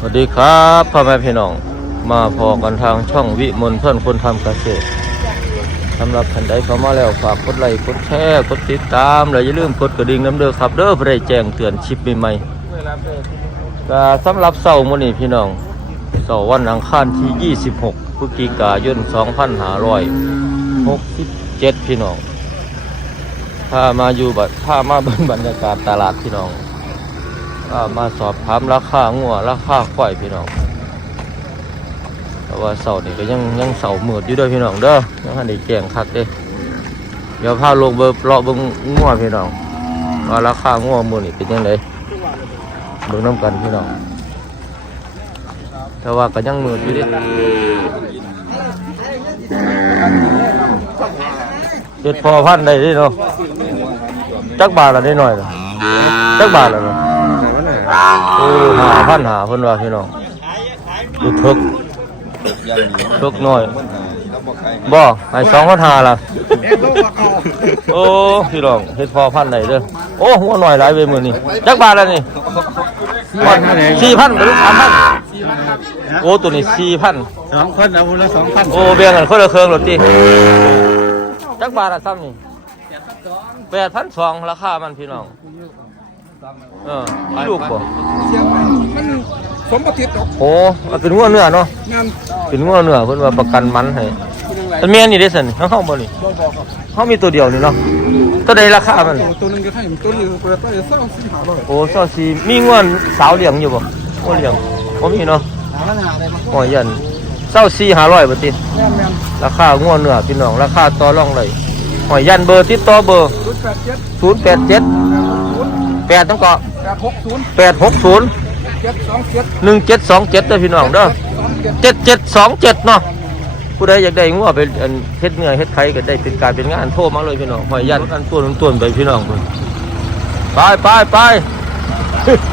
สวัสดีครับพ่อแม่พี่น้อง มาพอกันทางช่องวิมลเพื่อนคนทำเกษตรสำหรับท่านใดเข้ามาแล้วฝากกดไลค์กดแชร์กดติดตามและอย่าลืมกดกระดิ่งน้ำเด้อครับเด้อเพื่อได้แจ้งเตือนชิปใหม่ๆก็สำหรับเสาร์มื้อนี้พี่น้องเสาร์วันอังคารที่ 26พฤศจิกายน 2567 พี่น้องถ้ามาอยู่บัดถ้ามาเบิ่งบรรยากาศตลาดพี่น้อง ก็มาสอบถามราคางัวราคาควายพี่น้องแต่ว่าเสาร์นี่ก็ยังยังเสาร์มือดอยู่ด้วยพี่น้องเด้อยังให้ได้แจ้งคักเด้เดี๋ยวพาลงเบอร์เลาะเบิ่งงัวพี่น้องว่าราคางัวมือนี่เป็นยังไงเบิ่งน้ำกันพี่น้องแต่ว่าก็ยังมืดอยู่ดิเจ็ดพอพันได้ดิเนาะจักบาทละได้หน่อยเนาะจักบาทละเนาะ โอ้หาพันหาเพิ่นว่าพี่น้องดูทึกทึกน้อยบ่ให้สองพันหาล่ะโอ้พี่น้องเฮ็ดพอพันไหนเด้อโอ้หัวหน่อยหลายเว้ยมื้อนี้จักบาทแล้วนี่สี่พันหรือสามพันโอ้ตัวนี้สี่พันสองคนเอาคนละสองพันโอ้แบ่งกันคนละเครื่องรถติจักบาทละซ้ำนี่แปดพันสองราคามันพี่น้อง เออมีลูกบ่มันสมประติดดอกโอ้เอาเป็นงัวเนื้อเนาะงานเป็นงัวเนื้อเพิ่นว่าประกันมันให้แต่แม่นี่ได้ซั่นเฮาเฮาบ่นี่บ่บอกครับเฮามีตัวเดียวนี่เนาะตัวใดราคามันตัวหนึงจะให้ตัวนี้เปิดไปเศร้าสี่หาร้อยโอ้ซอสีมีงัวสาวเลี้ยงอยู่บ่งัวเลี้ยงบ่มีเนาะหาหาได้มั้งโอ้ยยันเศร้าสี่ห้าร้อยบ่ติแม่นแม่นราคางัวเนื้อพี่น้องราคาต่อรองเลยหอยยันเบอร์ติดต่อเบอร์ศูนย์ แปดเจ็ด087แปดศูนย์8ต้องก็แปดหกศูนย์860เจ็ดสองเจ็ด1727เด้อพี่น้องเด้อสองเจ็ด7727เนาะผู้ใดอยากได้งัวไปอันเฮ็ดเนื้อเฮ็ดไข่ก็ได้เป็นการเป็นงานโทรมาเลยพี่น้องหอยยันอันตัวนึงตัวไปพี่น้องเพิ่นไปไปไป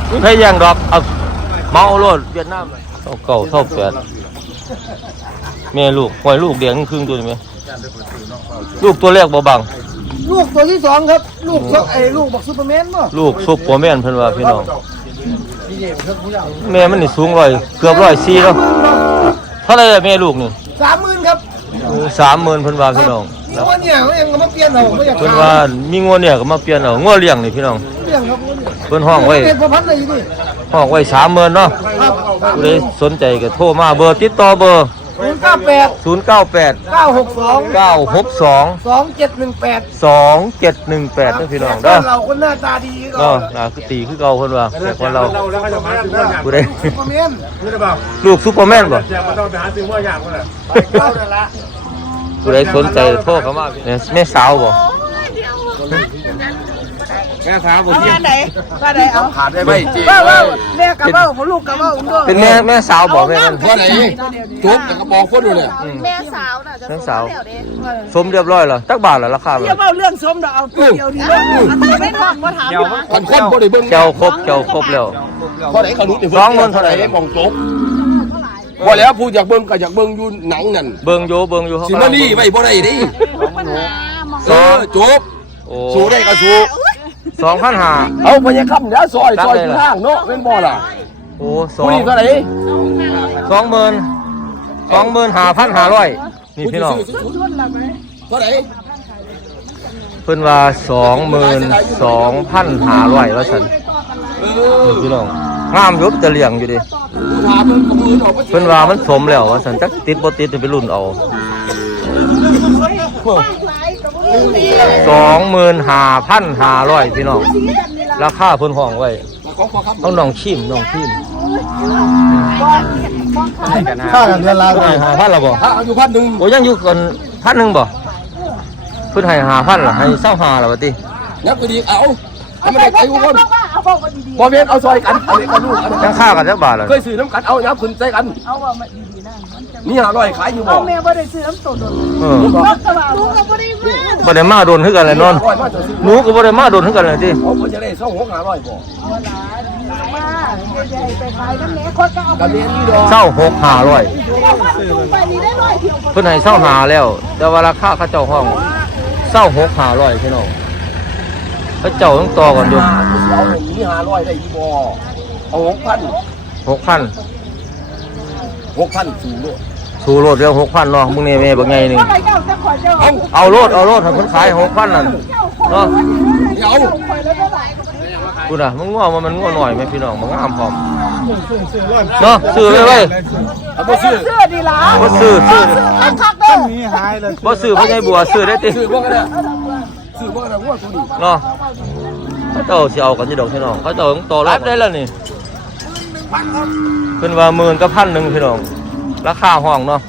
ไม่ให้ยังดอกเอาเมาโลดเวียดนามเท่าเก่าเท่าแปดแม่ลูกปล่อยลูกเดียงครึ่งตัวนี่ไหมลูกตัวแรกบ่บัง ลูกตัวที่สองครับ ลูกไอ้ลูกบักซูเปอร์แมนเนาะลูกซุปปัวแม่นเพิ่นว่าพี่น้องแม่มันนี่สูงร้อยเกือบร้อยสี่แล้วเท่าไหรอะแม่ลูกนี่สามหมื่นครับสามหมื่นเพิ่นว่าพี่น้องนี่ว่าเนี่ยเขาเองก็มาเปลี่ยนเอาไม่อยากเพิ่นว่ามีงัวเนี่ยก็มาเปลี่ยนเอางัวเลี้ยงนี่พี่น้องเปลี่ยนครับเนี่ยเพิ่นห้องไว้เป็นประพันธ์อะไรอยู่ดิห้องไว้สามหมื่นเนาะครับผู้ใดสนใจก็โทรมาเบอร์ติดต่อเบอร์ ศูนย์เก้าแปดศูนย์เก้าแปดเก้าหกสองเก้าหกสองสองเจ็ดหนึ่งแปดสองเจ็ดหนึ่งแปดนะพี่น้องเด้อเราคนหน้าตาดีก็เนาะน่าคือตีคือเก่าคนว่าแต่คนเราผู้ใดซูเปอร์แมนลูกซูเปอร์แมนบ่อยากมาต้องไปหาซื้อว่าอยากมาแหละเข้านั่นละ ผู้ใดสนใจโทรเข้ามาเนี่ยแม่สาวบ่ แม่สาวบเอาที่บ้านไหนบ้านไหนเอาขาดได้ไหมจีเบ้าเบ้าแม่กับเบ้าผมลูกกับเบ้าผมด้วยเป็นแม่แม่สาวบ่แม่นั่น ว่าไหนจุ๊บแต่ก็บอกคนดูเลยแม่สาวน่ะจะแม่สาวเดี๋ยวนี้สมเรียบร้อยแล้วจักบาทแล้วราคาเรียกว่าเรื่องสมดอกเอาตัวเดียวดีเลยไม่ต้องมาถามอยู่คนคนบ่ได้เบิ่งเจ้าครบเจ้าครบแล้วเท่าไหร่เขารู้สองหมื่นเท่าไหร่มองจุ๊บว่าแล้วผู้อยากเบิ่งก็อยากเบิ่งอยู่หนังนั่นเบิ่งอยู่เบิ่งอยู่สิมานี่ไว้บ่ได้ดิสองจุ๊บโอ้สู้ได้ก็สู้ สองพันห้าเอาพญาค่ำเดี๋ยวซอยซอยข้างเนาะเป็นบ่ล่ะโอ้สอผู้งนี้เท่าไหร่สองหมื่นสองหมื่นห้าพันห้าร้อยนี่พี่น้องเท่าไหร่เพิ่นว่าสองหมื่นสองพันห้าร้อยว่าสันเออนี่พี่น้องงามอยุบจะเลี้ยงอยู่ดิผู้ถามเพิ่นก็มือออกมาเพิ่นว่ามันสมแล้วว่าสันจักติดบ่ติดไปรุ่นเอา สองหมื่นห้าพันห้าร้อยพี่น้อง ราคาเพิ่นห้องไว้ของพ่อครับเอาน้องชิมน้องชิมค่ากันเดือนละเพิ่นให้ห้าพันละบ่ถ้าเอาอยู่พันหนึ่งโอ้ยังอยู่กันพันหนึ่งบ่เพิ่นให้ห้าพันล่ะให้เศร้าห้าละว่าตินับก็ดีเอาให้มันได้ใจทุกคนบ่เวียนเอาซอยกันอันนี้ก็ลูกอันนี้ยังค่ากันจักบาทล่ะเคยซื้อน้ำกันเอายับขึ้นใจกันเอาว่า มันดีๆนะนี่หาร้อยขายอยู่บ่เอาแม่บ่ได้ซื้อน้ำตกโดนเออลูกกับบ่ได้แม่บ่ได้มาโดนคือกันเลยนอนร้อยมาจะซื้อหนูก็บ่ได้มาโดนคือกันเลยติเขาก็จะได้สองหกหาร้อยบ่มาจะให้ไปขายน้ำแม่คนก็เอากันเรียนนี่ดอกเศร้าหกห้าร้อยลูกไปนี่ได้ร้อยเดียวเพิ่นให้เศร้าหาแล้ว แต่ว่าราคาเขาเจ้าห้องเศร้าหกห้าร้อยพี่น้องเขาเจ้าต้องต่อกันอยู่เอาหนึ่งนี่หาร้อยได้ยี่บ่เอาหกพันหกพันหกพันสูงด้วย สู่โลดเรื่องหกพันเนาะมึงนี่แม่บักไงนี่อะไรเจ้าจะขอเจ้าเอาเอาโลดเอาโลดให้คนขายหกพันนั่นเนาะเอาคอยแล้วก็ไหลกูน่ะมึงง่วงว่ามันง่วงหน่อยไหมพี่น้องมันงามพร้อมเนาะซื้อไว้ไว้เอาไปซื้อเสื้อดีละบ่ซื้อซื้อคักคักเด้อนี่หายเลยบ่ซื้อพ่อใหญ่บัวซื้อได้ติซื้อพวกกันเนี่ยซื้อพวกกันเนี่ยว่าตัวนี้เนาะเขาเจ้าสิเอากันอยู่ดอกพี่น้องเขาเจ้าต้องต่อรอบได้แล้วนี่เพิ่นว่าหมื่นกับพันหนึ่งพี่น้อง ราคาห้องเนาะ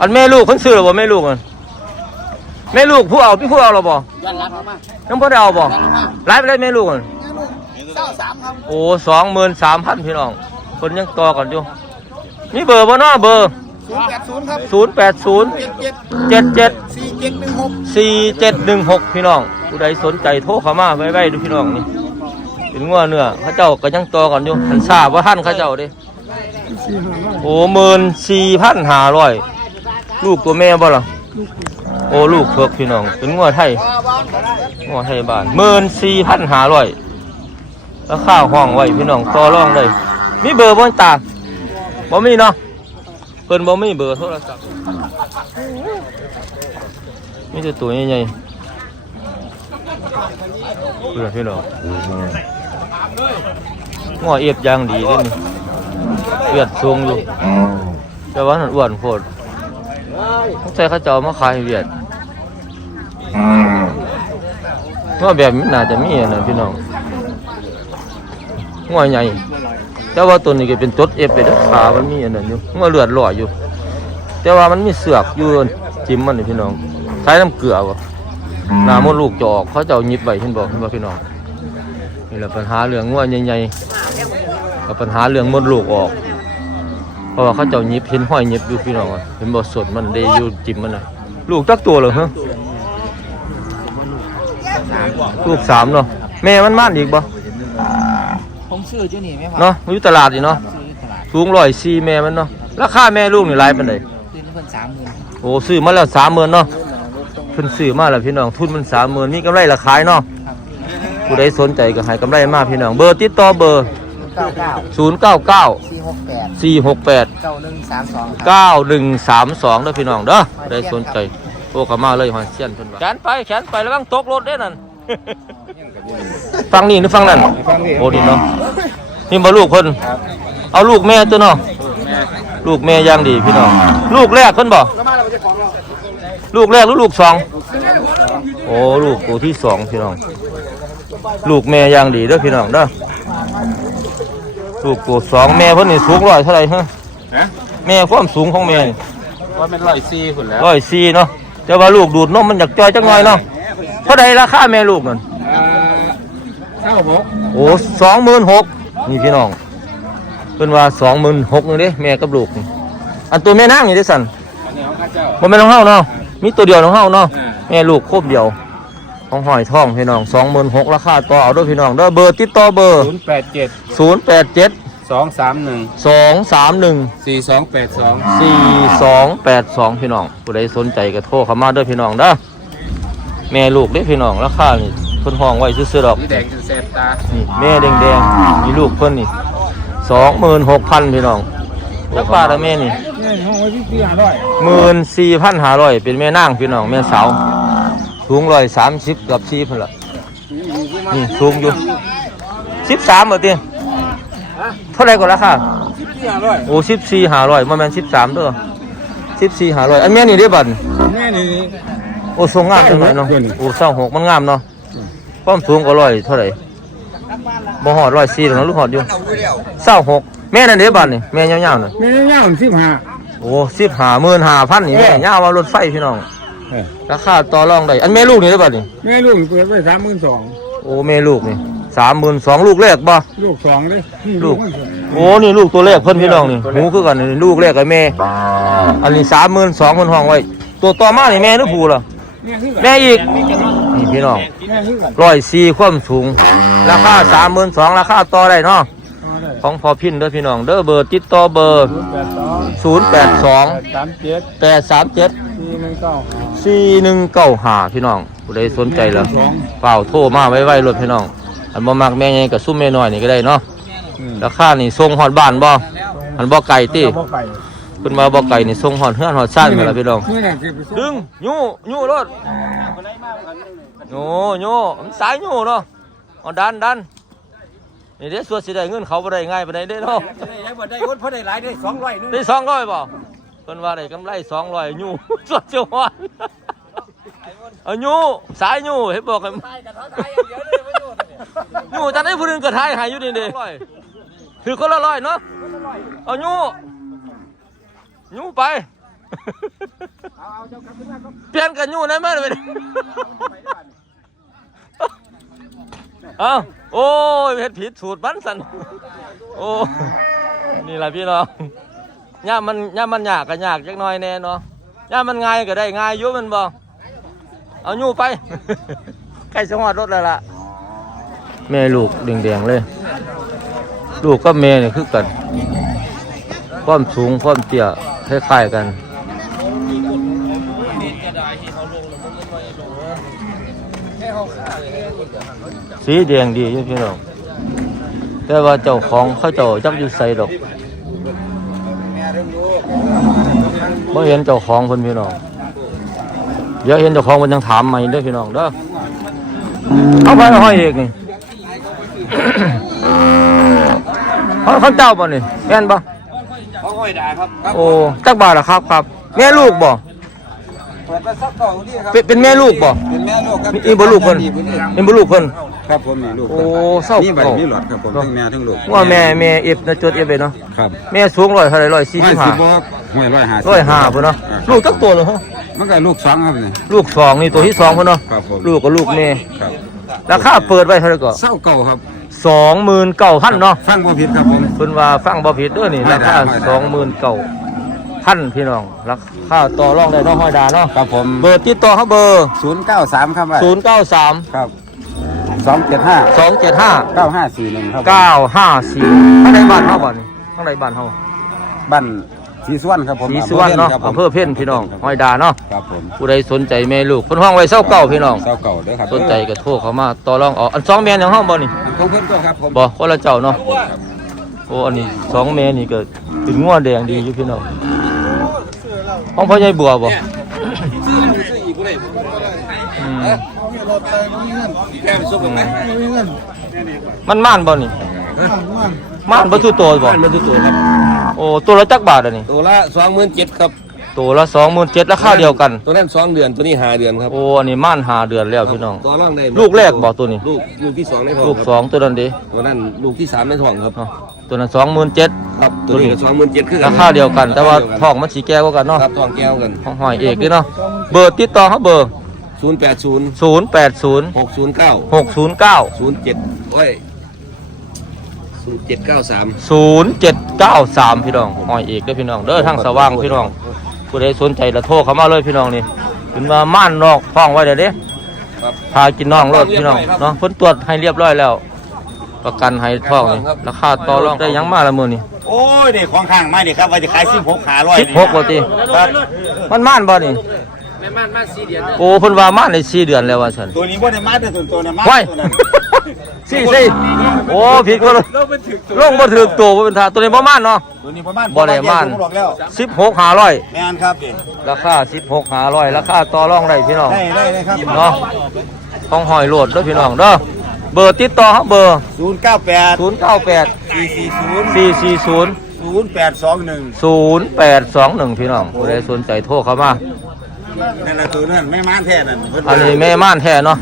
อันแม่ลูกเพิ่นซื้อหรือบ่แม่ลูกมันแม่ลูกผู้เอาพี่ผู้เอาหรอบ่ยันรับมายังบ่ได้เอาบ่ไล่ไปได้แม่ลูกมันเก้าสามครับโอ้สองหมื่นสามพันพี่น้องคนยังต่อกันอยู่มีเบอร์บ่เนาะเบอร์ศูนย์แปดศูนย์ครับศูนย์แปดศูนย์เจ็ดเจ็ดเจ็ดเจ็ดสี่เจ็ดหนึ่งหกสี่เจ็ดหนึ่งหกพี่น้องผู้ใดสนใจโทรเข้ามาไว้ไว้ดูพี่น้องนี่เป็นงัวเนื้อเขาเจ้าก็ยังต่อกันอยู่หันทราบว่าท่านเขาเจ้า เดิโอ้หมื่นสี่พันห้าร้อยลูกตัวแม่บ่ล่ะโอ้ลูกเพิกพี่น้องเป็นงัวไทยงัวไทยบ้านหมื่นสี่พันห้าร้อยแล้วข้าวห้องไว้พี่น้องต่อรองเลยมีเบอร์บ่ตาบ่มีเนาะเพิ่นบ่มีเบอร์โทรศัพท์มีแต่ตัวใหญ่ๆเพื่อนพี่น้องงัวเอียบอยางดีเด้นี่ เลือดสูงอยู่แต่ว่านั่นอ้วนโพดต้องใช้เข้าเจ้ามาขายให้เวียดงัวแบบนี้น่าจะมีอะนะพี่น้องงัวใหญ่แต่ว่าตัวนี้ก็เป็นจดเอฟไปเด้อขามันมีอันนั้นอยู่งัวเลือดลอยอยู่ แต่ว่ามันมีเสือกอยู่จิ้มมันนี่พี่น้องใช้น้ำเกลือวะหน้ามดลูกจะออกเขาจะเอาหยิบใบเห็นบอกเห็นบอกพี่น้องนี่แหละปัญหาเรื่องงัวใหญ่ๆ กับปัญหาเรื่องมดลูกออก เพราะว่าเขาเจ้าหยิบเห็นห้อยหยิบอยู่พี่น้องอะเห็นบ่สดมันได้อยู่จิ้มมันนะลูกจักตัวเหรอฮะลูกสามเนาะแม่มันม่านอีกบ่ผมซื้อเจ้านี่ไหมครับเนาะมันอยู่ตลาดนี่เนาะซื้อตลาดสูงร้อยสี่แม่มันเนาะราคาแม่ลูกนี่หลายปานใดซื้อนี่เพิ่นสามหมื่นโอ้ซื้อมาแล้วสามหมื่นเนาะเพิ่นซื้อมาแล้วพี่น้องทุนมันสามหมื่นมีกำไรราคายเนาะผู้ใดสนใจก็ให้กำไรมาพี่น้องเบอร์ติดต่อเบอร์ เก้าเก้าศูนย์เก้าเก้าสี่หกแปดสี่หกแปดเก้าหนึ่งสามสองครับ เก้าหนึ่งสามสองเด้อพี่น้องเด้อผู้ใดสนใจโทรเข้ามาเลยฮะเสียนเพิ่นว่าแขนไปแขนไประวังตกรถเด้อนั่น ฟังนี่หรือฟังนั่นโอ้ดีเนาะนี่บ่ลูกเพิ่นเอาลูกแม่ตัวเนาะลูกแม่อย่างดีพี่น้องลูกแรกเพิ่นบ่ลูกแรกหรือลูกสองโอ้ลูกตัวที่สองพี่น้อง ลูกแม่อย่างดีเด้อพี่น้องเด้อ ลูกตัวสองแม่เพิ่นนี่สูงร้อยเท่าไหร่ฮะแม่ความสูงของแม่นี่ว่าเป็นร้อยสี่คนแล้วร้อยสี่เนาะแต่ว่าลูกดูดนมมันอยากจอยจังหน่อยเนาะเท่าใดราคาแม่ลูกนั่นเก้าหกโอ้สองหมื่นหกนี่พี่น้องเพิ่นว่าสองหมื่นหกนึงเด้แม่กับลูกนี่อันตัวแม่นางนี่ได้สั่นอันนี้ของข้าเจ้าบ่แม่นของเฮาเนาะมีตัวเดียวของเฮาเนาะแม่ลูกครบเดียว ของหอยทองพี่น้องสองหมื่นหกราคาต่อเอาด้วยพี่น้องเด้อเบอร์ติดต่อเบอร์ศูนย์แปดเจ็ดศูนย์แปดเจ็ดสองสามหนึ่งสองสามหนึ่งสี่สองแปดสองสี่สองแปดสองพี่น้องผู้ใดสนใจก็โทรเข้ามาเด้อพี่น้องเด้อแม่ลูกเด้อพี่น้องราคานี่เพิ่นห้องไว้ซื้อๆดอกสีแดงจนแสบตานี่แม่แดงๆมีลูกเพิ่นนี่สองหมื่นหกพันพี่น้องจักบาทละแม่นี่นี่ห้องไว้ที่สี่ห้าร้อยหมื่นสี่พันห้าร้อยเป็นแม่นางพี่น้องแม่สาว สูงร้อยสามสิบกับสี่พันละนี่สูงอยู่สิบสามเหรอตีเท่าไหรก่อนราคาสิบสี่ห้าร้อยโอ้สิบสี่ห้าร้อยมาแมนสิบสามเด้อสิบสี่ห้าร้อยอันแม่นี่ได้บัตรแม่นี่โอ้ทรงงามจังเลยเนาะโอ้เศร้าหกมันงามเนาะความสูงก็ร้อยเท่าไหร่บ่หอดร้อยสี่หรอกเนาะลูกหอดอยู่เศร้าหกแม่นั่นเด้บัตรนี่แม่ยาวๆน่ะแม่ย่างสิบห้าโอ้สิบห้าหมื่นห้าพันนี่แม่ยาวว่ารถไฟพี่น้อง ราคาต่อรองได้อันแม่ลูกนี่ได้บัตรนี่แม่ลูกเปิดไว้สามหมื่นสองโอ้แม่ลูกนี่สามหมื่นสองลูกแรกบ่ ลูกสองเลยลูกโอ้นี่ลูกตัวแรกเพิ่นพี่น้องนี่หูคือกันนี่ลูกแรกกับแม่ อันนี้สามหมื่นสองคนห้องไว้ ตัวต่อมานี่แม่หรือผู้ล่ะ แม่คือกันแม่อีกนี่พี่น้องแม่คือกันร้อยสี่ความสูง ราคาสามหมื่นสองราคาต่อได้เนาะเอาได้ของพอพินเด้อพี่น้องเด้อเบอร์ติดต่อเบอร์ศูนย์แปดสองศูนย์แปดสองสามเจ็ด แปดสามเจ็ด สี่หนึ่งเก้าสี่หนึ่งเก้าหาพี่น้องผู้ใดสนใจแล้วสองเปล่าโทรมาไว้ไว้รถพี่น้อง อันบ่มักแม่ใหญ่กับซุ่มแม่น้อยนี่ก็ได้เนาะราคานี่ส่งฮอดบ้านบ่อันบ่ไก่ติบ่ไก่เพิ่นมาบ่ไก่นี่ส่งหอดเฮือนหอดซ่านกันล่ะพี่น้องเมื่อไหร่จะไปส่งดึงยู่ยู่รถโย่โย่มันสายยู่เนาะเอาดันดันนี่เด้ส่วนสิได้เงินเขาบ่ได้ง่ายปานใดเด้เนาะได้บ่ได้คนพอได้หลายได้สองร้อยนึงได้200บ่ เพิ่นว่าได้กำไร200ยู่ส่วนเจ้าว่าเอายู่สายยู่เห็นบอกให้ยู่จังได้ผู้หนึงก็ทายให้อยู่นี่เด้ถือคนละร้อยเนาะเอายู่ยู่ไปเปลี่ยนกันอยู่ได้ไหมเลยเอ้าโอ้ยเฮ็ดผิดสูตรมันสันโอ้นี่แหละพี่น้อง ย่ามันย่ามันยากก็ยากจักหน่อยแน่เนาะย่ามันง่ายก็ได้ง่ายอยู่มันบ่เอายู่ไปใกล้จะหอดรถแล้วล่ะ แม่ลูกแดงๆเลย ลูกก็แม่เนี่คือกันความสูงความเตี้ยคล้ายๆกันสีแดงดีอยู่พี่น้องแต่ว่าเจ้าของเขาเจ้าจักอยู่ใส่ดอก บ่เห็นเจ้าของเพิ่นพี่น้องเดี๋ยวเห็นเจ้าของเพิ่นยังถามใหม่เด้อพี่น้องเด้อเอาไปห้อยเอกนี่ เขาเขาเจ้าบ่นี่แม่นบ่เขาห้อยด่าครับโอ้จักบาทล่ะครับครับ แม่ลูกบ่เปิดมาสักเก่าดีครับเป็นเป็นแม่ลูกบ่เป็นแม่ลูกครับมีอีบ่ลูกเพิ่นมีบ่ลูกเพิ่น ครับผมมีลูกโอ้เศร้านี่ใบมีหลอดครับผมทั้งแม่ทั้งลูกว่าแม่แม่เอฟนะจดเอฟไปเนาะครับแม่สูงร้อยเท่าไหร่ร้อยสี่ห้สิอยบห้าสิบบอกห้อยร้อยห้าสิบร้อยห้าพุ่นเนาะอ่าลูกจักตัวเลยฮะมันก็ลูกสองครับนี่ลูกสองนี่ตัวที่สองพุ่นเนาะครับผมลูกกับลูกแม่ครับราคาเปิดไว้เท่าไหร่ก็เศร้าเก่าครับสองหมื่นเก้าพันเนาะฟังบ่ผิดครับผม เพิ่นว่าฟังบ่ผิดเด้อนี่ไม่ราได้คาไม่ได้ สองหมื่นเก้าพันพี่น้องราคาต่อรองได้เนาะห้อยดาเนาะครับผมเบอร์ติดต่อเขาเบอร์ศูนย์เก้าสามครับว่าศูนย์เก้าสามครับ สองเจ็ดห้าสองเจ็ดห้าเก้าห้าสี่หนึ่งครับเก้าห้าสี่ข้างในบ้านเฮาบ่นี่ข้างในบ้านเฮาบ้านสีสวนครับผมสีสุวรรณเนาะอำเภอเพ่นพี่น้องห้อยดาเนาะครับผมผู้ใดสนใจแม่ลูกเพิ่นห้องไว้เศร้าเก่าพี่น้องเศร้าเก่าเด้อครับสนใจก็โทรเข้ามาต่อรองเอ๋ออันสองแม่นยังห้องบ่นี่ของเพิ่นก็ครับผมบ่คนละเจ้าเนาะโอ้อันนี้สองแม่นี่ก็เป็นงัวแดงดีอยู่พี่น้องห้องพ่อใหญ่บัวบ่ อืมมันม่านบ่นี่ม่านบ่ทุกตัวบ่มันตัวครับ โอ้ตัวละจักบาทอันนี้ตัวละสองหมื่นเจ็ดครับตัวละ27,000ราคาเดียวกัน ตัวนั้นสองเดือนตัวนี้ห้าเดือนครับโอ้อันนี้ม่านหาเดือนแล้วพี่น้องตัวร่างได้ลูกแรกบ่ตัวนี้ลูกลูกที่สองในท้องลูกครับสองตัวนั้นดิตัวนั้นลูกที่สามในท้องครับเนาะตัวนั้น27,000ครับตัวนี้ก็สองหมื่นเจ็ดคือกัราคาเดียวกัน แต่ว่าท้องมันสีแก้วกว่ากันเนาะครับท้องแก้วกันของหอยเอกด้วยเนาะเบอร์ติดต่อเขาเบอร์ ศูนย์แปดศูนย์0 8 0หกศูนย์เก้า6 0 9ศูนย์เจ็ดโอ้ยศูนย์เจ็ดเก้าสาม0 7 9 3พี่น้องหอยเอกเด้วยพี่น้องเด้อทางสว่างพี่น้องผู้ใดสนใจละโทรเข้ามาเลยพี่น้องนี่ขึ้นมาม่านนอกห้องไว้เดี๋ยวนี้ครับพากินน้องรถพี่น้องเนาะเพิ่นตรวจให้เรียบร้อยแล้ว ประกันให้ท้องนี่ราคาต่อรองได้หยังมาละมื้อนี่โอ้ยเด็กของข้างไม่เด็กครับว่าจะขายสิบหกขาร้อย16บ่ติมันม่านบ่นี่ โอ้เพิ่นว่าม่านได้4เดือนแล้วว่าซั่นตัวนี้บ่ได้มาแต่ตัวตัวนั้นมาไว้ตัวนั้นสี่สี่โอ้ผิดก็เลยลงบ่ถือตัวบ่เป็นท่าตัวนี้บ่ม่านเนาะ ตัวนี้ประมาณบ่ได้ม่านผมบอกแล้วสิบหกห้าร้อยแม่นครับนี่ราคาสิบหกห้าร้อยราคาต่อรองได้พี่น้อง ได้ได้เลยครับเนาะต้องหอยโหลดเด้อพี่น้องเด้อ เบอร์ติดต่อครับเบอร์ศูนย์เก้าแปดศูนย์เก้าแปดสี่สี่ศูนย์สี่สี่ศูนย์ศูนย์แปดสองหนึ่งศูนย์แปดสองหนึ่งพี่น้องผู้ใดสนใจโทรเข้ามา นั่นน่ะตัวนั้นไม่ม่านแท้นั่นเพิ่นอันนี้แม่ม่านแท้เนาะ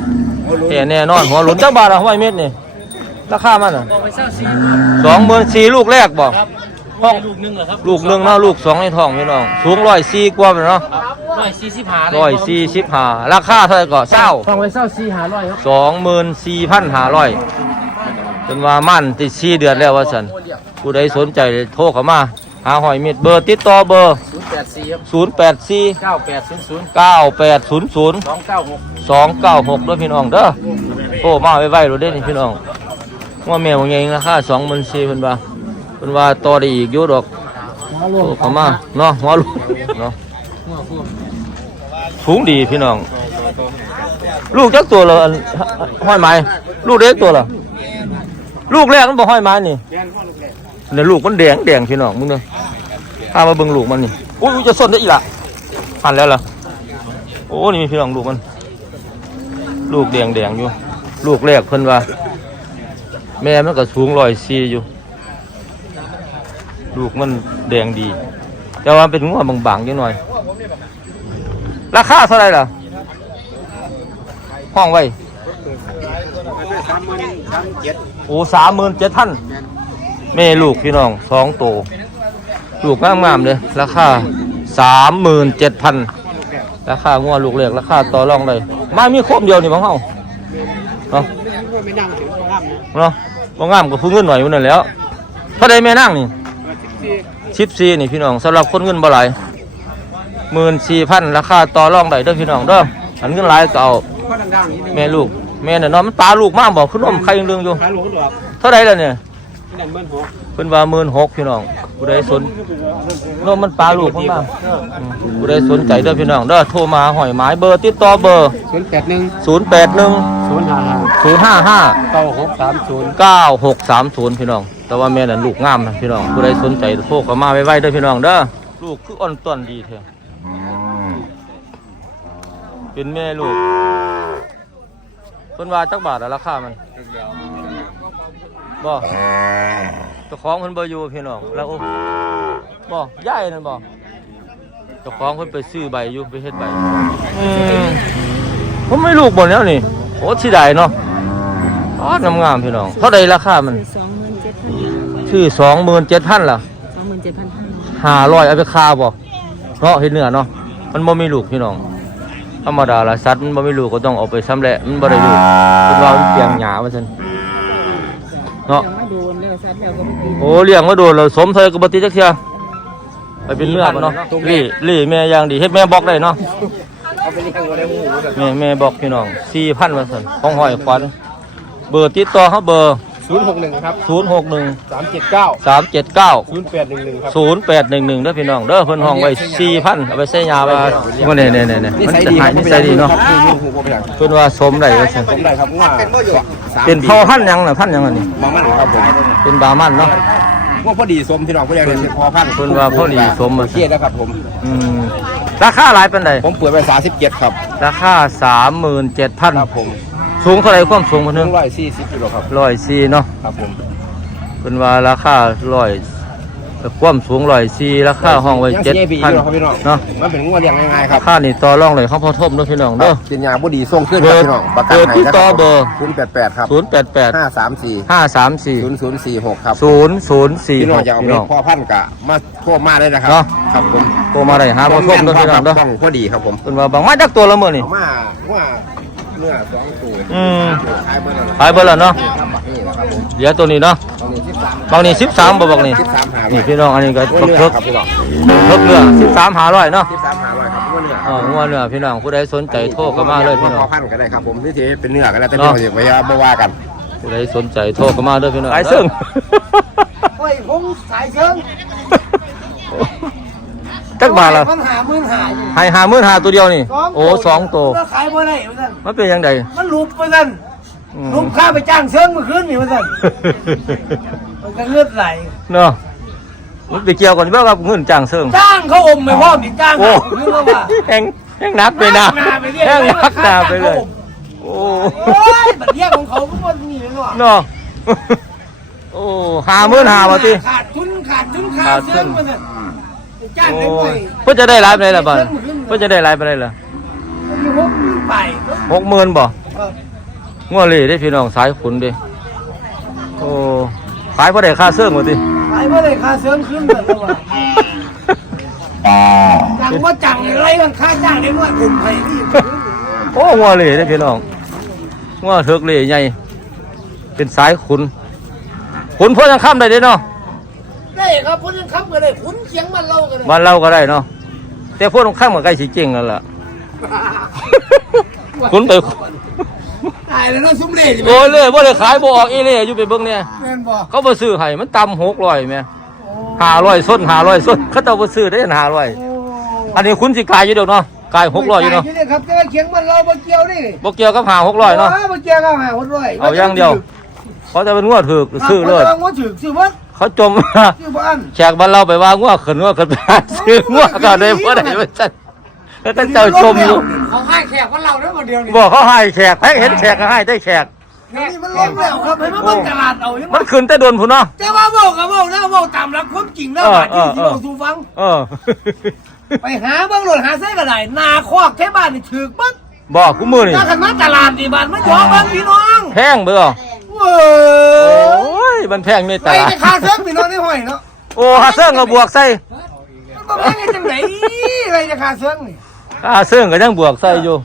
โอ้โหแท้แน่นอนหัวหลุนจักบาทอะห้อยเม็ดนี่ราคามันอะสองหมื่นสี่ลูกแรกบ่ห้องลูกหนึ่งเหรอครับลูกหนึ่งเนาะลูกสองในท้องพี่น้องสูงร้อยสี่กว่าไปเนาะร้อยสี่สิบห้าร้อยสี่สิบห้าราคาเท่าไหร่ก็เศร้าฟังไว้เศร้าสี่หาร้อยครับสองหมื่นสี่พันห้าร้อยเป็นว่ามั่นติดสี่เดือนแล้วว่าสันผู้ใดสนใจโทรเข้ามา หาหอยเม็ดเบอร์ติดต่อเบอร์ ศูนย์แปดสี่ครับศูนย์แปดสี่เก้าแปดศูนย์ศูนย์เก้าแปดศูนย์ศูนย์สองเก้าหกสองเก้าหกด้วยพี่น้องเด้อโอ้มาไว้ไว้เราได้นี่พี่น้องว่าแม่ว่าไงราคาสองหมื่นสี่เพิ่นว่าเพิ่นว่าต่อได้อีกอยู่ดอกโอ้เข้ามาเนาะหัวลุกเนาะสูงดีพี่น้อง ลูกจักตัวละอันห้อยไม้ลูกเด็กตัวละลูกแรกมันบ่ห้อยไม้นี่ เนี่ยลูกมันแดงแดงพี่น้องมึงเนาะข้ามาเบิ่งลูกมันนี่อุ้ยจะส้นได้อีกละหันแล้วเหรอโอ้นี่พี่น้องลูกมัน ลูกแดงแดงอยู่ ลูกแรกเพิ่นว่า แม่มันก็สูงร้อยสี่อยู่ ลูกมันแดงดี แต่ว่าเป็นงัวบางๆอยู่หน่อย ราคาเท่าไหร่ล่ะ ห้องไว้โอ้สามหมื่นเจ็ดพัน แม่ลูกพี่น้องสองโตวลูกงามๆเลยราคาสามหมื่นเจ็ดพันราคางัวลูกเล็กราคาต่อรองเลยไม่มีครบเดียวนี่บ้างเฮาเนาะเนาะบ่งามก็พึ่งเงินหน่อยมันนั่นแหล้วเท่าใดแม่นั่งนี่ชิปซีนี่พี่น้องสำหรับคนเงินบ่หลายหมื่นสี่พันราคาต่อรองได้เด้อพี่น้องเด้ออันเงินหลายก็เอาแม่ลูกแม่น่ะเนาะมันปลาลูกมากบอกขึ้นนมใครยังเรื่องอยู่ขายหลวงดอกเท่าไรล่ะเนี่ย นั่นเบิ้ลหกเพิ่นว่าหมื่นหกพี่น้องผู้ใดสนนมมันปลาลูกมากผู้ใดสนใจเด้อพี่น้องเด้อโทรมาหอยหมายเบอร์ติดต่อเบอร์ ศูนย์แปดหนึ่ง0 8 1 ศูนย์ห้าห้า0 5 เก้าหกสามศูนย์5 9 6 3 0พี่น้อง แต่ว่าแม่นั่นลูกงามนะพี่น้องผู้ใดสนใจโทรเข้ามาไว้ๆเด้อพี่น้องเด้อลูกคืออ่อนต้นดีแท้เป็นแม่ลูกเพิ่นว่าจักบาทอะราคามัน บ่เจ้าของเพิ่นบ่อยู่พี่น้องแล้วโอ้บ่ย้ายนั่นบ่เจ้าของเพิ่นไปซื้อใบอยู่ไปเฮ็ดใบอืมผมไม่ลูกบ่แล้วนี่โอ้สิได้เนาะอ๋องามๆพี่น้องเท่าใดราคามันสองหมื่นเจ็ดพันชื่อ27,000ล่ะสองหมื่นเจ็ดพันห้า500เอาไปคาบ่เนาะเฮ็ดเนื้อเนาะมันบ่มีลูกพี่น้องธรรมดาละสัตว์มันบ่มีลูกก็ต้องเอาไปซ้ำแหละมันบ่ได้ลูกเพิ่นว่ามันเปียงหญ้าว่าซั่น เนาะยังไม่โดนแล้วซัดแล้วก็ไม่กินโอ้เลี้ยงมาโดนเราสมเธอกับบติจักเทียไปเป็นเนื้อมันเนาะลี่ลี่แม่อย่างดีเฮ็ดแม่บอกได้เนาะแม่แม่บอกพี่น้องสี่พันมาสั่นของหอยขวัญเบอร์ติดต่อเขาเบอร์ ศูนย์หกหนึ่งครับศูนย์หกหนึ่งสามเจ็ดเก้าสามเจ็ดเก้าศูนย์แปดหนึ่งหนึ่งครับศูนย์แปดหนึ่งหนึ่งเด้อพี่น้องเด้อเพิ่นห้องไว้สี่พันเอาไปใส่ยาไปพี่น้องว่าเนี่ยเนี่ยเนี่ยเนี่ยนิมันสัยจะดีหายนิสัยดีเนาะคือหูผมอย่างเพิ่นว่าสมได้ว่าซั่นผมได้ครับว่าสามเป็นพ่อพันธุ์หยังน่ะพันธุ์หยังอันนี้มามั่นครับผมเป็นบามันเนาะว่าพอดีสมพี่น้องพอดีเลยพอพันเพิ่นว่าพอดีสมโอเคแล้วครับผมอืมราคาหลายปานใดผมเปิดไปสามสิบเจ็ดครับราคาสามหมื่นเจ็ดพันครับผม สูงเท่าไหรความสูงคนหนึนึ่งงร้อยสี่สิบกิโลครับ ร้อยสี่เนาะครับผมเป็นว่าราคาร้อยความสูงร้อยสี่ราคาห้องไว้ยังเจ็ดเสียบีอพันยู่ครับพี่น้องเนาะมันเป็นงวดอย่างง่ายๆครัราบคานี่ต่อรองเลยเขาพอทบเด้วยพี่น้องเด้อเป็นยาบุดีส่งขึ้นครับพี่น้องประกันเบอร์ให้ที่นะคต่อรับเบอร์ ศูนย์แปดแปดครับศูนย์แปดแปดห้าสามสี่ห้าสามสี่ศูนย์ศูนย์สี่หกครับศูนย์ศูนย์สี่พี่น้หองกจะเอาพี่ไปน้อง พ่อพันธุ์กะมาโทษมาได้นะครับเนาะ ครับผมโทรมาได้หาพอทบเด้วยพี่น้องเด้อต้องพอดีครับผมเป็นว่าบางมาจากตัวละเมื่อนี่เอามาว่า เนื้อสองตัวอืมขายเบอร์ละขายเบอร์ละเนาะนี่นะครับผมเดี๋ยวตัวนี้เนาะตอนนี้สิบสามบางนี้สิบสามบ่บอกนี่สิบสามหานี่พี่น้องอันนี้ก็เนื้เพิอกครับพี่น้องเพิกเรือสิบสามหาร้อยเนาะสิบสามหาร้อยครับเนื้ออ๋องัวเนื้อพี่น้องผู้ใดสนใจโทรเข้ามาเลยพี่น้องพ่อพันธุ์ก็ได้ครับผมที่ที่เป็นเนื้อก็ได้แต่พี่น้องอย่าไปบ่ว่ากันผู้ใดสนใจโทรเข้ามาเด้อพี่น้องสายซึ่งโอ้ยผมสายเชิง จักบาทละปัญหามื่นหายให้หามื่นหาตัวเดียวนี่ โอ้สองตัวแล้วขายบ่ได้เหมือนกันมันเป็นยังไงมันหลุดไปกันอืมลุกข้าไปจ้างเชิงเมื่อคืนนี่เหมือนกันมันก็เลือดไหลเนาะมันไปเกี่ยวกันเบ้ากับเงินจ้างเซิงจ้างเขาอมไม่พ่อดิจ้างโอ้เขาคือว่าว่าแห้งแห้งนักไปนะหน้าไปเรื่อยแห้งนักหนาไปเลยจ้างเขาอมโอ้โอ้ยบัดเนี้ยของเขาก็มันมีเลยเนาะเนาะโอ้หามื่นหาบ่ติขาดทุนขาดทุนขาขาดดทุเชินงมาเนี่ย จ้างโอ้ได้ไปยเพื่อจะได้รายไปได้ละบ่เพื่อจะได้รายไปได้ละมีพวกไปหกหมื่นบ่เอองัวเลยได้พี่น้องสายขุนเดิโอ้ขายพอได้ค่าเสื่องบ่ติ ไปเมื่อไรค่าเชิงขึ้นแบบว่าจังว่าจังอะไรมันค่าจ้างได้น้อยผมให้ที่โอ้งัวเลยได้พี่น้องงัวเถิกเลยใหญ่เป็นสายขุนขุนพอยังค้ำได้เด้เนาะ ได้ครับพุ่นยังครับก็ได้ขุนเสียงมันเล่ากันเลยบ้านเราก็ได้เนาะแต่พวกต้องข้ามกับใกล้สิเก่งนั่นแหละคุณไป ตายแล้วนะซุ้มเล่สิโอ้ยเลยบ่ได้ขายบ่ออกอีเลยอยู่ไปเบิ่งเนี่ย แม่นบ่เขาบ่ซื้อให้มันต่ำหกร้อยแม่ห้าร้อยส้นห้าร้อยส้นเขาเจ้าบ่ซื้อได้ห้าร้อยอันนี้คุณสิกายอยู่ดอกเนาะกายหกร้อยอยู่เนาะไม่ใช่ครับแต่ว่าเขียงมันเราบ่เกี่ยวนี่บ่เกี่ยวกับห้าหกร้อยเนาะบ่เกี่ยวกับหาหกร้อยเอาอย่างเดียวเพราะจะเป็นงวดถูกซื้อเลยงวดถือซื้อว่า เขาจมชื่อบ้านแขกบ้านเราไปว่างัวขึ้นงัวขึ้นไปหาซื้องัวก็ได้บ่ได้ว่าซั่นแล้วก็เจ้าชมอยู่เขาให้แขกว่าเราได้คนเดียวนี่บอกเขาให้แขกให้เห็นแขกก็ให้ได้แขกนี่มันล้มแล้วครับให้มันเบิ่งตลาดเอายังมันขึ้นแต่โดนพุ่นเนาะ แต่ว่าเว้ากับเว้านะเว้าตามหลักความจริงนะบาดที่ที่เราสู่ฟัง เออ ไปหาเบิ่งรถหาไส้ก็ได้นาคอกแค่บ้านนี่ถือปึ๊ดบอกกูมือนี่ถ้าขันมาตลาดนี่บ้านมันยอมเบิ่งพี่น้อง แพงเบ่อ เว้โอ้ยมันแพงในไปตลาดจะคาเซิร์ฟพี่น้องได้ห้อยเนาะโอ้หาเสื้อก็บวกใส่มันบ่แพงจังไหนไปจะคาเซิร์ฟนี่หาเสื้อก็ยังบวกใส่อยู่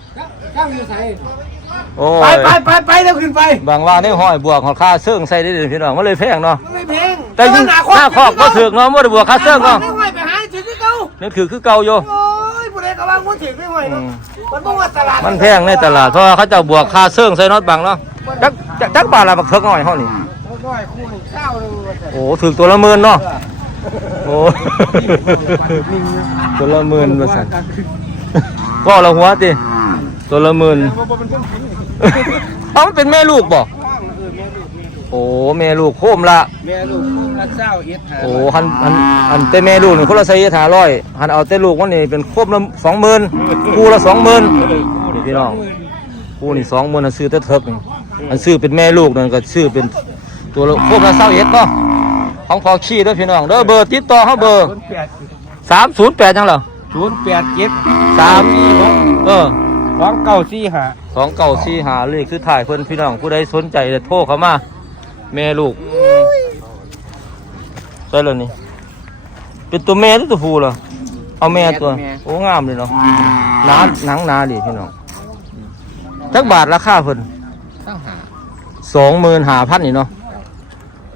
โอ้ไปยไปไปไปเร็วขึ้นไปบางว่าในห้อยบวกของค่าเสื้อใส่ได้เด้อพี่น้องมันเลยแพงเนาะ มันไม่แพงแต่ยิ่งหน้าคอกก็ถึกเนาะบ่ได้บวกค่าเสื้อเนาะไม่ห้อยไปหาถือคือเก่านั่นคือคือเก่าอยู่ โอ้ยผู้ใดก็ว่ามันถือไม่ห้อยเนาะมันบ่ว่าตลาดมันแพงในตลาดเพราะว่าเขาเจะบวกค่าเสื้อใส่น็อตบางเนาะจัก จักจักบาทละบักเถิกน้อยเฮานี่ร้อยคู่หนึ่งเก้าเลยโอ้ถึกตัวละหมื่นเนาะโอ้ตัวละหมื่นว่าซั่นก็ละหัวติตัวละหมื่นเอามันเป็นแม่ลูกบ่โอ้แม่ลูกโคมละแม่ลูกรักเจ้าเอ็ดหาโอ้หันหันหันแต่แม่ลูกนี่คนละใส่หาร้อยหันเอาแต่ลูกมันนี่เป็นโคมละสองหมื่นคู่ละสองหมื่นนี่พี่น้องคู่นี่สองหมื่นอันซื้อแต่เถิกนี่ อันซื้อเป็นแม่ลูกนั่นก็ซื้อเป็นตัวละโคมละเศร้าเอ็ดเนาะของพอขี้เด้อพี่น้องเด้อเบอร์ติดต่อเขาเบอร์แปดสามศูนย์แปดจังเหรอศูนย์แปดเจ็ดสามเออสองเก้าสี่ห้าสองเก่าสี่หาเลขคือถ่ายเพิ่นพี่น้องผู้ใดสนใจจะโทรเข้ามา แม่ลูกใช่แล้วนี่เป็นตัวแม่หรือตัวผู้เหรอเอาแม่ตัว โอ้งามเลยเนาะหนาหนังหนาดีพี่น้องจักบาทราคาเพิ่นตั้งหา สองหมื่นหาพันนี่เนาะ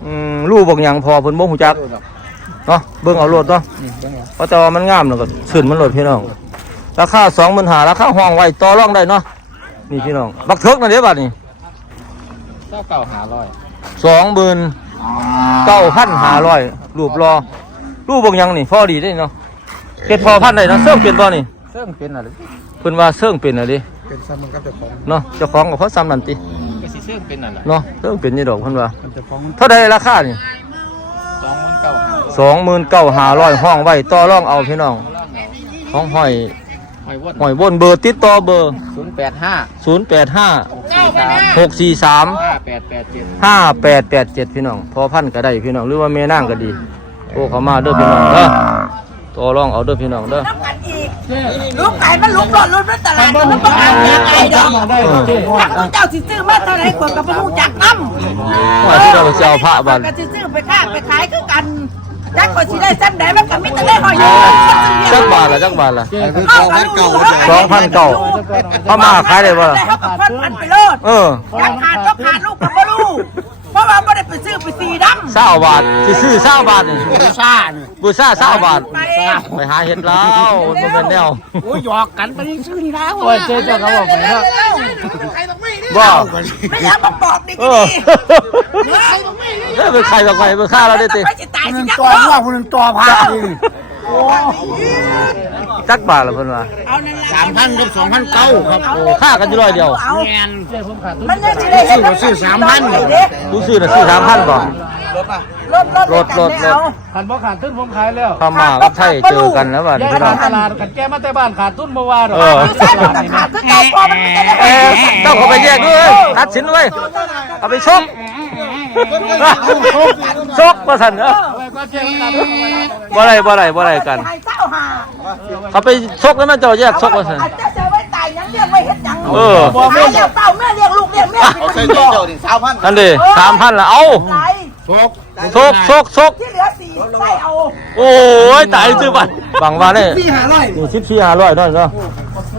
อืมลูกบอกหยังพอเพิ่นบ่ฮู้จักเนาะเบิ่งเอาโลดเนาะเพราะแต่ว่ามันงามแล้วก็ขึ้นมันโลดพี่น้องราคาสองหมื่นหาราคาห้องไว้ต่อรองได้เนาะนี่พี่น้องบักเทิกนั่นเด้บัดนี้เจ้าเก่าหาร้อยสองหมื่นเก้าพันห้าร้อยรูปรอรูปบางยังนี่พอดีได้เนาะเป็นพอพันได้เนาะเสื่องเป็นบ่นี่เสื่องเป็นอะไรเพิ่นว่าเสื่องเป็นอะไรเป็นซ้ำมันกับเจ้าของเนาะเจ้าของก็เพราะซ้ำนั่นติ ก็สิเสื่องเป็นอะไรเนาะเสื่องเป็นยี่ดอกเพิ่นว่าเจ้าของเท่าใดราคานี่สองหมื่นเก้าหาสองหมื่นเก้าห้าร้อยห้องไว้ต่อรองเอาพี่น้องของห้อยหอยวนห้อยบนเบอร์ติดต่อเบอร์ ศูนย์แปดห้าศูนย์แปดห้าหกสี่สามหกสี่สามห้าแปดแปดเจ็ดห้าแปดแปดเจ็ดพี่น้อง พอพันก็ได้พี่น้อง หรือว่าแม่นางก็ดี โอ้เขามาเด้อพี่น้องเด้อ ต่อรองเอาเด้อพี่น้องเด้อลูกไก่มันลุกหล่นลุกในตลาดมันต้องการยังไงดอกถ้าเจ้าสิซื้อมาเท่าไรคนก็บ่รู้จักน้ำว่าที่เราจะเอาพระบันก็สิซื้อไปค้าไปขายคือกันจักคนสิได้ซ้ำใดมันก็มีแต่ได้หอยอยู่จักบาทละจักบาทละสองพันเก่าสองพันเก่าเขามาขายได้บ่ล่ะได้เฮากับพันพันไปโลดเอออยากขาดก็ขาดลูกก็บ่รู้เพ ราะว่าบ่ได้ไปซื้อไปสีดำเศร้าบาทสิซื้อเศร้าบาทนี่ซ่าเนี่ยบูซ่าเศร้าบาทไปไปหาเห็ดแล้วมันเป็นแนวโอ้ยหยอกกันไปซื้อนี่แล้วโอ้ยเจ๊เจ้าเขาบอกไปเนาะบ่ไม่อยากมาปอบนี่เอก็อดีเอ้ยเป็นใครต่อไปเป็นข้าเราได้ติไปสิตายสิจักต่อเนาะว่าคนนึงต่อพานี่ จักบาทละเพิ่นว่าเอานั่นล่ะสามพันกับสองพันเก้าครับโอ้ค่ากันอยู่ร้อยเดียวเอาแมนมันยังสิได้เฮ็ดซื้อสามพันผู้ซื้อน่ะซื้อ3,000บ่รถรถรถรถรถขันบ่ขาดทุนผมขายแล้วพม่ากับไทยเจอกันแล้วบัดแย่พี่น้อขางดตลาดกันแก้มาแต่บ้านขาดทุนเมื่อวานหรอเออใช่มันขาดคือเก่าพอมันจะได้เอ้ยเจ้าเข้าไปแยกด้วยตัดสินไว้เอาไปชกชกมาสั่นเด้อ ก็แจ้งขาดทุนบ่ได้บ่ได้บ่ได้กัน ให้เจ้าหาเขาไปชกแล้วมันเจ้าแยกชกมาสั่นอาจจะเสียไว้ตายยังเลี้ยงไว้เฮ็ดจังเออตายแล้วเต่าแม่เลี้ยงลูกเลี้ยงแม่ที่มันบอกนั่นดิสามพันละเอาตายชกชกชกที่เหลือสี่ใส่เอาโอ้ยตายซื้อบัตรบังว่าเนี่ยสี่ห้าร้อยนี่สิบสี่ห้าร้อยด้วยเนาะ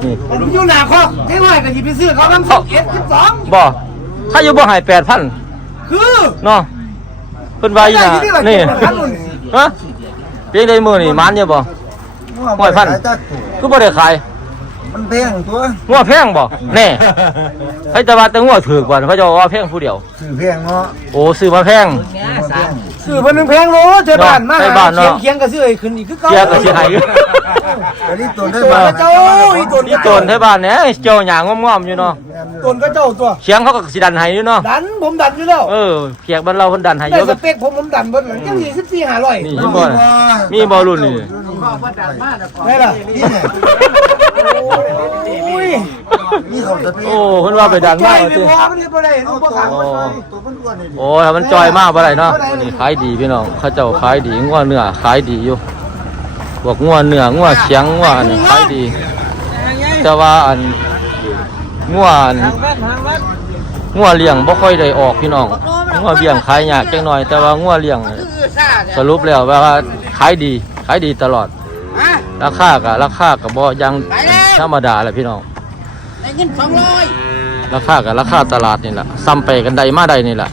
นี่ผมอยู่หน้าคอกไม่ไหวก็หยิบไปซื้อเขาทั้งสองเอ็ดสิบสองบ่ถ้าอยู่บ่ใหายแปดพันคือเนาะ เพิ่นว่าอีน่ะนี่ฮะเพียงใดมือนี่มันอยู่บ่ห้อยพันก็บ่ได้ขายมันแพงตัวงัวแพงบ่แน่ให้แต่ว่าแต่งัวถูกกว่าเขาจะว่าแพงผู้เดียวซื้อแพงเนาะโอ้ซื้อมาแพง ซื้อเพิ่นนึงแพงโลเจ้าบ้านมาใช่บ้านเนาะเคียงๆก็ซื้อให้ขึ้นอีกคือเก่าเกียร์ก็สิให้อันนี้ตัวได้บ้านเจ้าอีตัวนี่ต้นไทบ้านเนี่ยเจ้าหยางงอมๆอยู่เนาะต้นก็เจ้าตัวเสียงเขาก็สิดันให้อยู่เนาะดันผมดันอยู่แล้วเออเพียกบ้านเราเพิ่นดันให้อได้ยู่สเปคผมผมดันเบิดเลยจังสี่สิบสี่ห้าร้อยนี่ เห็นบ่น่ะมีบ่รุ่นนี่ได้ล่ะโอ้ยโอ้เพิ่นว่าไปดันจ่มาอยว่าไปติพอมันเฮ็ดบ่ได้ลูกบ่ขังโอ้โอ้ถ้ามันจอยมากบ่ได้เนาะวันนี้ขายดีพี่น้องเขาเจ้าขายดีงัวเนื้อขายดีอยู่พวกงัวเนื้องัวเขียงงัวอันนี้ขายดีแต่ว่าอันงัวอันงัวเลี้ยงบ่ค่อยได้ออกพี่น้องงัวเลี้ยงขายยากจังหน่อย แต่ว่างัวเลี้ยงนี่สรุปแล้วว่าขายดีขายดีตลอดราคาก็ราคาก็บ่อยังธรรมดาแหละพี่น้อง ได้เงินสองร้อยราคากับราคาตลาดนี่แหละซ้ำไปกันใดมาใดนี่แหละ